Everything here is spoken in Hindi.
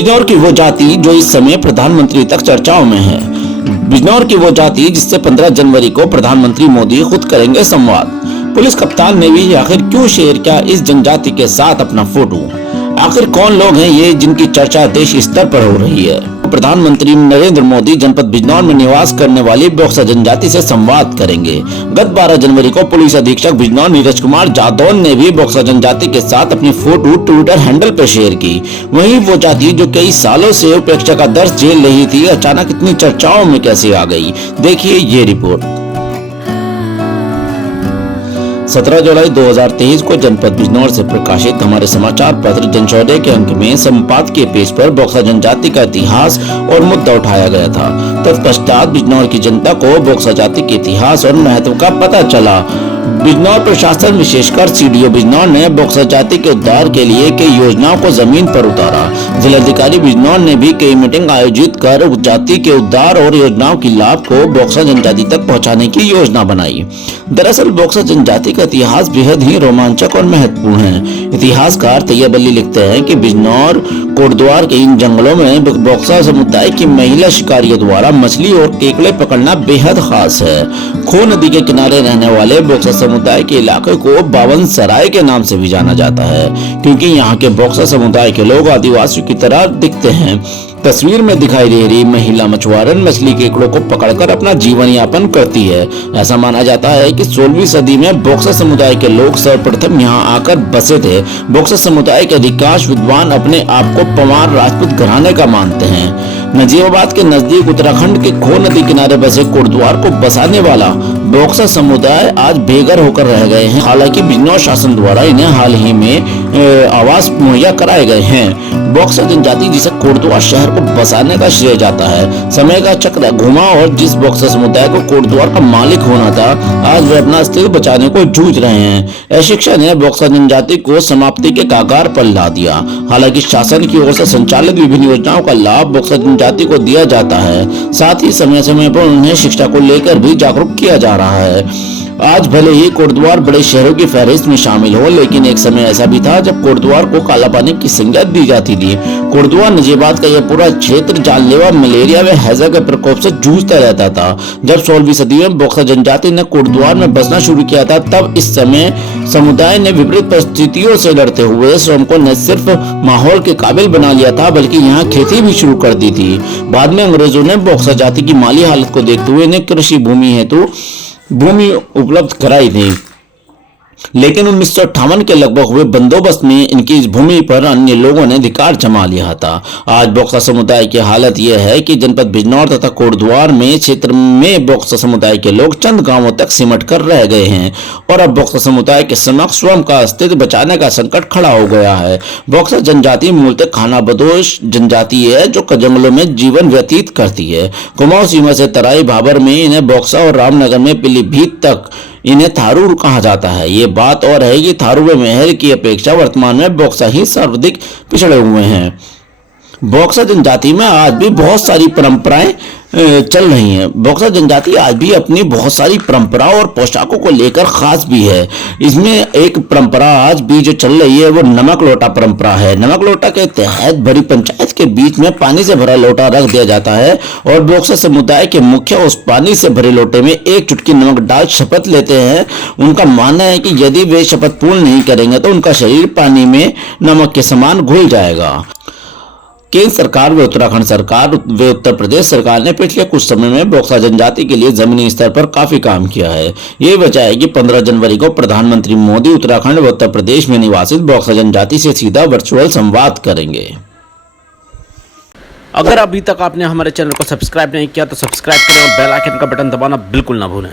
बिजनौर की वो जाति जो इस समय प्रधानमंत्री तक चर्चाओं में है। बिजनौर की वो जाति जिससे 15 जनवरी को प्रधानमंत्री मोदी खुद करेंगे संवाद। पुलिस कप्तान ने भी आखिर क्यों शेयर किया इस जनजाति के साथ अपना फोटो। आखिर कौन लोग हैं ये जिनकी चर्चा देश स्तर पर हो रही है। प्रधानमंत्री नरेंद्र मोदी जनपद बिजनौर में निवास करने वाली बॉक्सर जनजाति से संवाद करेंगे। गत 12 जनवरी को पुलिस अधीक्षक बिजनौर नीरज कुमार जादौन ने भी बॉक्सर जनजाति के साथ अपनी फोटो ट्विटर हैंडल पर शेयर की। वहीं वो जाति जो कई सालों से उपेक्षा का दर्द झेल रही थी, अचानक इतनी चर्चाओं में कैसे आ गई, देखिए ये रिपोर्ट। 17 जुलाई 2023 को जनपद बिजनौर से प्रकाशित हमारे समाचार पत्र जनशौर्य के अंक में संपादकीय पेज पर बॉक्सर जनजाति का इतिहास और मुद्दा उठाया गया था। तत्पश्चात बिजनौर की जनता को बॉक्सर जाति के इतिहास और महत्व का पता चला। बिजनौर प्रशासन विशेषकर सीडीओ बिजनौर ने बॉक्सर जाति के उद्धार के लिए कई योजनाओं को जमीन पर उतारा। जिलाधिकारी बिजनौर ने भी कई मीटिंग आयोजित कर जाति के उद्धार और योजनाओं की लाभ को बॉक्सर जनजाति तक पहुंचाने की योजना बनाई। दरअसल बॉक्सर जनजाति का इतिहास बेहद ही रोमांचक और महत्वपूर्ण है। इतिहासकार तैयब अली लिखते हैं कि बिजनौर कोटद्वार के इन जंगलों में बॉक्सर समुदाय की महिला शिकारियों द्वारा मछली और केकड़े पकड़ना बेहद खास है। खो नदी के किनारे रहने वाले बॉक्सर समुदाय के इलाके को बावन सराय के नाम से भी जाना जाता है, क्योंकि यहाँ के बॉक्सर समुदाय के लोग आदिवासियों की तरह दिखते हैं। तस्वीर में दिखाई दे रही महिला मछुआरन मछली केकड़ों को पकड़कर अपना जीवन यापन करती है। ऐसा माना जाता है कि 16वीं सदी में बॉक्सर समुदाय के लोग सर्वप्रथम यहाँ आकर बसे थे। बॉक्सर समुदाय के अधिकांश विद्वान अपने आप को पवार राजपूत घराने का मानते हैं। नजीबाबाद के नजदीक उत्तराखंड के खो नदी किनारे बसे कोटद्वार को बसाने वाला बॉक्सर समुदाय आज बेघर होकर रह गए हैं। हालांकि बिजनौर शासन द्वारा इन्हें हाल ही में आवास मुहैया कराए गए हैं। बॉक्सर जनजाति जिसे कोटद्वार शहर को बसाने का श्रेय जाता है। समय का चक्र घुमा और जिस बॉक्सर समुदाय को कोटद्वार का मालिक होना था, आज वे अपना अस्तित्व बचाने को जूझ रहे हैं। अशिक्षा ने बॉक्सर जनजाति को समाप्ति के कगार पर ला दिया। हालांकि शासन की ओर से संचालित विभिन्न योजनाओं का लाभ बॉक्सर जनजाति को दिया जाता है। साथ ही समय समय पर उन्हें शिक्षा को लेकर भी जागरूक किया जा रहा है। आज भले ही कोटद्वार बड़े शहरों की फहरिस्त में शामिल हो, लेकिन एक समय ऐसा भी था जब कोटद्वार को काला पानी की संज्ञा दी जाती थी। कोटद्वार नजीबाबाद का यह पूरा क्षेत्र जानलेवा मलेरिया व हैजा के प्रकोप से जूझता रहता था। जब 16वीं सदी में बॉक्सर जनजाति ने कोटद्वार में बसना शुरू किया था, तब इस समय समुदाय ने विपरीत परिस्थितियों से लड़ते हुए स्वयं को न सिर्फ माहौल के काबिल बना लिया था, बल्कि यहाँ खेती भी शुरू कर दी थी। बाद में अंग्रेजों ने बॉक्सर जाति की माली हालत को देखते हुए इन्हें कृषि भूमि हेतु भूमि उपलब्ध कराई थी, लेकिन 1958 के लगभग हुए बंदोबस्त में इनकी इस भूमि पर अन्य लोगों ने अधिकार जमा लिया था। आज बॉक्सर समुदाय की हालत यह है कि जनपद बिजनौर तथा कोटद्वार में क्षेत्र में बॉक्सर समुदाय के लोग चंद गांवों तक सिमट कर रह गए हैं और अब बॉक्सर समुदाय के समक्ष स्वयं का अस्तित्व बचाने का संकट खड़ा हो गया है। बॉक्सर जनजाति मूलतः खानाबदोश जनजाति है जो जंगलों में जीवन व्यतीत करती है। कुमाऊं सीमा से तराई भाबर में इन्हें बॉक्सर और रामनगर में पीलीभीत तक इन्हें थारू कहा जाता है। ये बात और है कि थारू व मेहर की अपेक्षा वर्तमान में बॉक्सर ही सर्वाधिक पिछड़े हुए हैं। बॉक्सर जनजाति में आज भी बहुत सारी परंपराएं चल रही हैं। बॉक्सर जनजाति आज भी अपनी बहुत सारी परंपराओं और पोशाकों को लेकर खास भी है। इसमें एक परंपरा आज भी जो चल रही है वो नमक लोटा परंपरा है। नमक लोटा के तहत भरी पंचायत के बीच में पानी से भरा लोटा रख दिया जाता है और बॉक्सर समुदाय के मुखिया उस पानी से भरे लोटे में एक चुटकी नमक डाल शपथ लेते हैं। उनका मानना है कि यदि वे शपथ पूर्ण नहीं करेंगे तो उनका शरीर पानी में नमक के समान घुल जाएगा। केंद्र सरकार व उत्तराखंड सरकार व उत्तर प्रदेश सरकार ने पिछले कुछ समय में बॉक्सर जनजाति के लिए जमीनी स्तर पर काफी काम किया है। ये वजह है कि 15 जनवरी को प्रधानमंत्री मोदी उत्तराखंड व उत्तर प्रदेश में निवासित बॉक्सर जनजाति से सीधा वर्चुअल संवाद करेंगे। अगर अभी तक आपने हमारे चैनल को सब्सक्राइब नहीं किया तो सब्सक्राइब करें और बेल आइकन का बटन दबाना बिल्कुल ना भूलें।